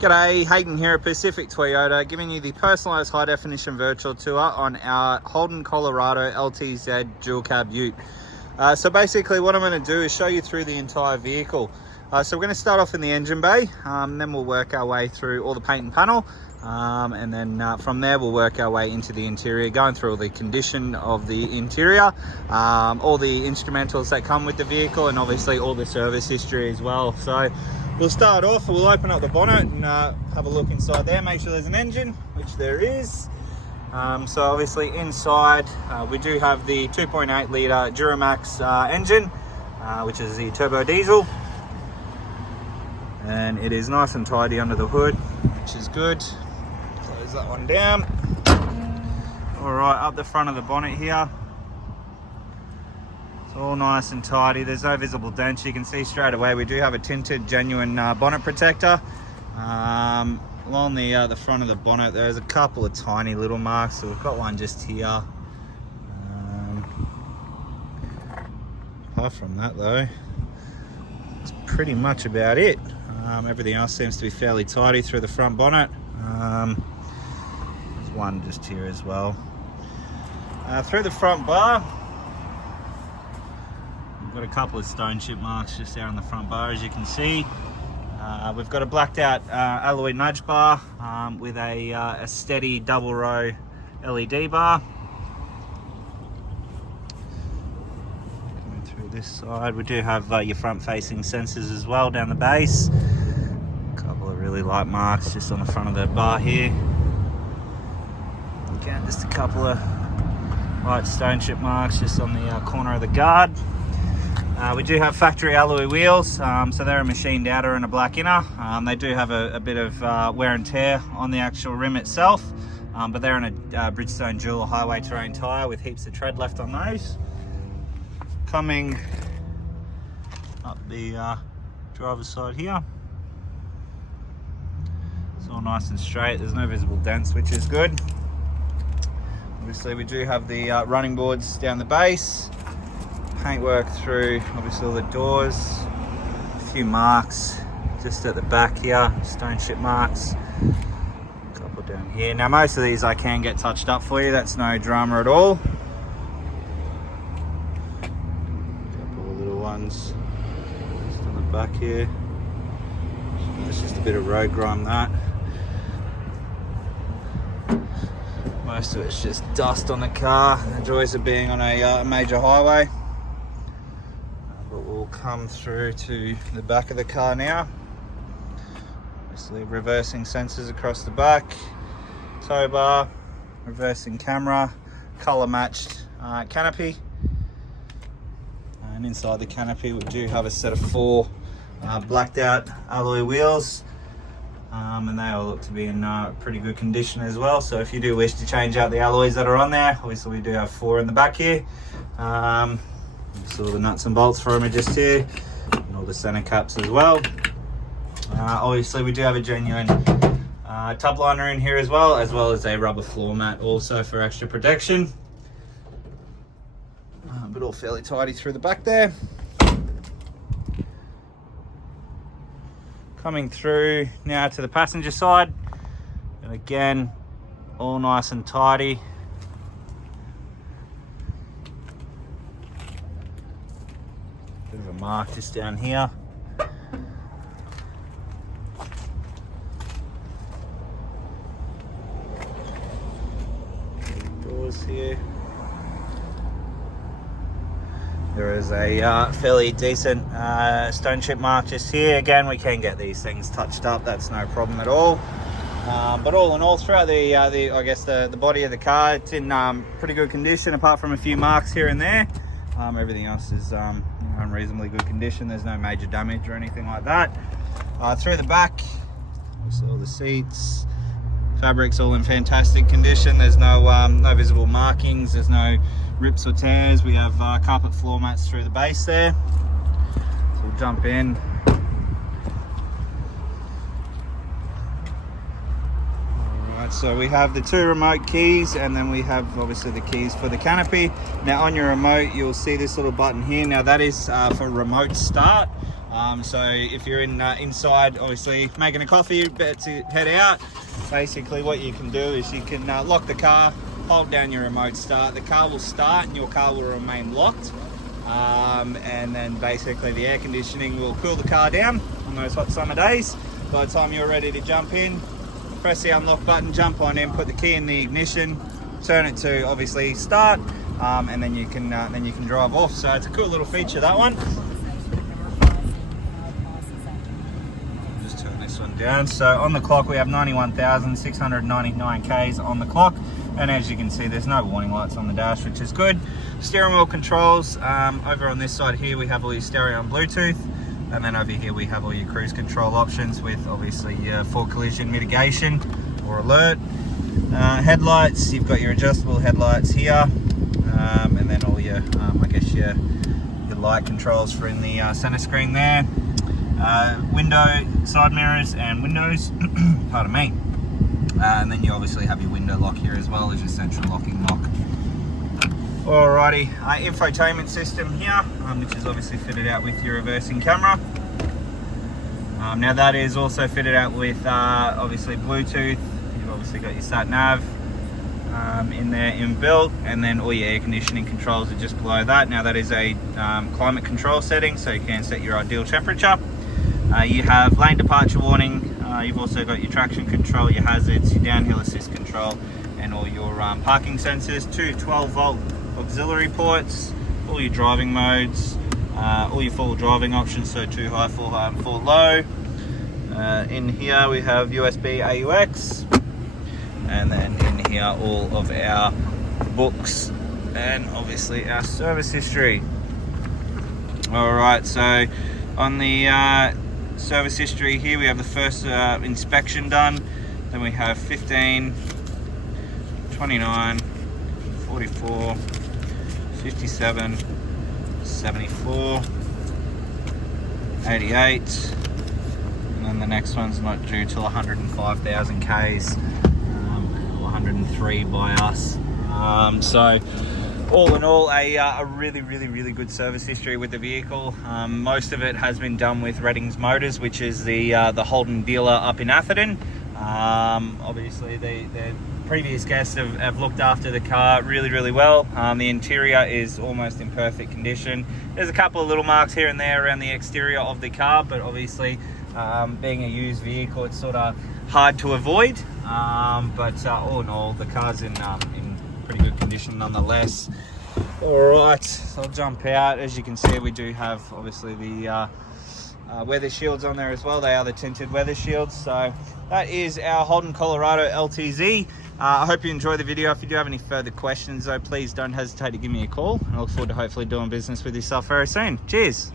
G'day, Hayden here at Pacific Toyota, giving you the personalised high definition virtual tour on our Holden Colorado LTZ dual cab ute. So basically what I'm going to do is show you through the entire vehicle. So we're going to start off in the engine bay, then we'll work our way through all the paint and panel, and then from there we'll work our way into the interior, going through all the condition of the interior, all the instrumentals that come with the vehicle, and obviously all the service history as well. So we'll start off, we'll open up the bonnet and have a look inside there, make sure there's an engine, which there is. So obviously inside we do have the 2.8 litre Duramax engine, which is the turbo diesel. And it is nice and tidy under the hood, which is good. Close that one down. All right, up the front of the bonnet here. It's all nice and tidy. There's no visible dents. You can see straight away we do have a tinted genuine bonnet protector. Along the front of the bonnet there's a couple of tiny little marks, so we've got one just here. Apart from that though, it's pretty much about it. Everything else seems to be fairly tidy through the front bonnet. There's one just here as well. Through the front bar, we've got a couple of stone chip marks just there on the front bar, as you can see. We've got a blacked out alloy nudge bar with a steady double row LED bar. Coming through this side, we do have your front facing sensors as well down the base. A couple of really light marks just on the front of the bar here. Again, just a couple of light stone chip marks just on the corner of the guard. We do have factory alloy wheels, so they're a machined outer and a black inner. They do have a bit of wear and tear on the actual rim itself, but they're in a Bridgestone dual highway terrain tyre with heaps of tread left on those. Coming up the driver's side here, it's all nice and straight. There's no visible dents, which is good. Obviously we do have the running boards down the base. Paintwork through obviously all the doors, a few marks just at the back here, stone chip marks, a couple down here. Now most of these I can get touched up for you, that's no drama at all. A couple of little ones just on the back here. It's just a bit of road grime, that. Most of it's just dust on the car, the joys of being on a major highway. We'll come through to the back of the car now. Obviously reversing sensors across the back, tow bar, reversing camera, colour matched canopy. And inside the canopy we do have a set of 4 blacked out alloy wheels. And they all look to be in pretty good condition as well. So if you do wish to change out the alloys that are on there, obviously we do have 4 in the back here. So all the nuts and bolts for them are just here, and all the center caps as well. Obviously we do have a genuine tub liner in here as well as a rubber floor mat also for extra protection. But all fairly tidy through the back there. Coming through now to the passenger side, and again all nice and tidy. Bit of a mark just down here. Doors here. There is a fairly decent stone chip mark just here. Again, we can get these things touched up, that's no problem at all. But all in all, throughout the body of the car, it's in pretty good condition, apart from a few marks here and there. Everything else is in reasonably good condition. There's no major damage or anything like that. Through the back, obviously all the seats, fabric's all in fantastic condition. There's no visible markings, there's no rips or tears. We have carpet floor mats through the base there. So we'll jump in. So we have the 2 remote keys, and then we have obviously the keys for the canopy. Now on your remote you'll see this little button here. Now that is for remote start. So if you're inside, obviously making a coffee, about to head out, basically what you can do is you can lock the car, hold down your remote start, the car will start and your car will remain locked. And then basically the air conditioning will cool the car down on those hot summer days. By the time you're ready to jump in, press the unlock button, jump on in, put the key in the ignition, turn it to obviously start, and then you can drive off. So it's a cool little feature, that one. Just turn this one down. So on the clock we have 91,699 Ks on the clock, and as you can see there's no warning lights on the dash, which is good. Steering wheel controls, over on this side here we have all your stereo and Bluetooth, and then over here we have all your cruise control options with obviously for collision mitigation or alert. Headlights, you've got your adjustable headlights here, and then all your I guess your light controls for in the center screen there. Window side mirrors and windows, pardon me. And then you obviously have your window lock here as well as your central locking lock. Alrighty, infotainment system here, which is obviously fitted out with your reversing camera. Now that is also fitted out with obviously Bluetooth. You've obviously got your sat nav in there inbuilt, and then all your air conditioning controls are just below that. Now that is a climate control setting, so you can set your ideal temperature. You have lane departure warning. You've also got your traction control, your hazards, your downhill assist control, and all your parking sensors. Two 12-volt auxiliary ports, all your driving modes, all your full driving options, so 2 high, 4 high, and 4 low. In here we have USB AUX, and then in here all of our books and obviously our service history. Alright, so on the service history here we have the first inspection done, then we have 15, 29, 44, 57, 74, 88, and then the next one's not due till 105,000 Ks, 103 by us. So all in all, a really good service history with the vehicle. Most of it has been done with Reddings Motors, which is the Holden dealer up in Atherton. Obviously the previous guests have looked after the car really well. The interior is almost in perfect condition. There's a couple of little marks here and there around the exterior of the car, but obviously being a used vehicle, it's sort of hard to avoid. But all in all, the car's in pretty good condition nonetheless. Alright, so I'll jump out. As you can see, we do have obviously the weather shields on there as well. They are the tinted weather shields. So that is our Holden Colorado LTZ. I hope you enjoy the video. If you do have any further questions though, please don't hesitate to give me a call. I look forward to hopefully doing business with yourself very soon. Cheers.